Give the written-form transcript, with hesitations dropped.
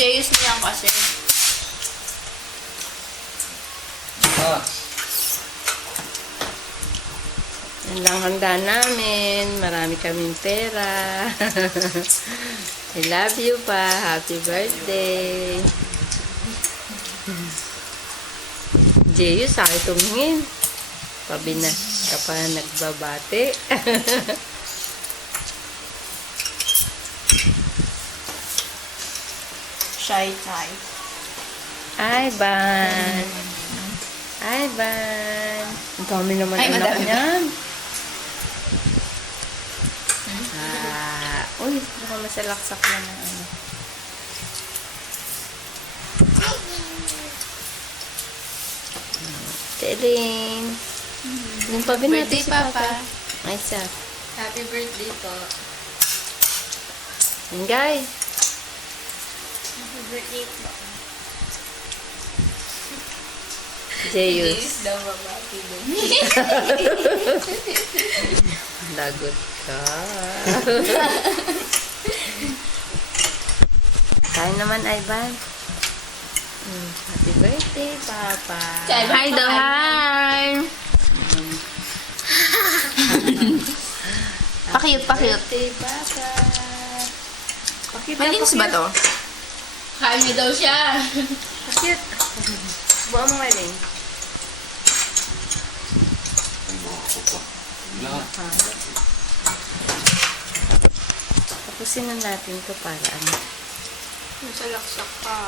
Jayus niyan kasi. Ah. Yan lang handa namin. Marami kaming pera. I love you pa. Happy birthday. Jeyo, sa akin tumingin. Pabi na ka pa nagbabate. Shy type. Ay, Ban. Ay, Ban. Ang dami naman Ay, anak madami. niyan. Uy, baka masalaksak na ng ano. Teling. Yung pabinati Birthday, si Papa. Ay, sa. Happy birthday po. Yan, guys. Happy birthday po. Jayus. daw babati doon. Lagot ka. Kain naman, Ivan. Happy birthday, Papa. Hi daw, hi! Pakiyot, pakiyot. Birthday, Papa. Pakita, Malinis ba to? Kain niya daw siya. Pakit. Buwan mo nga rin. Tapusin na natin ito para ano. Masalaksak ka.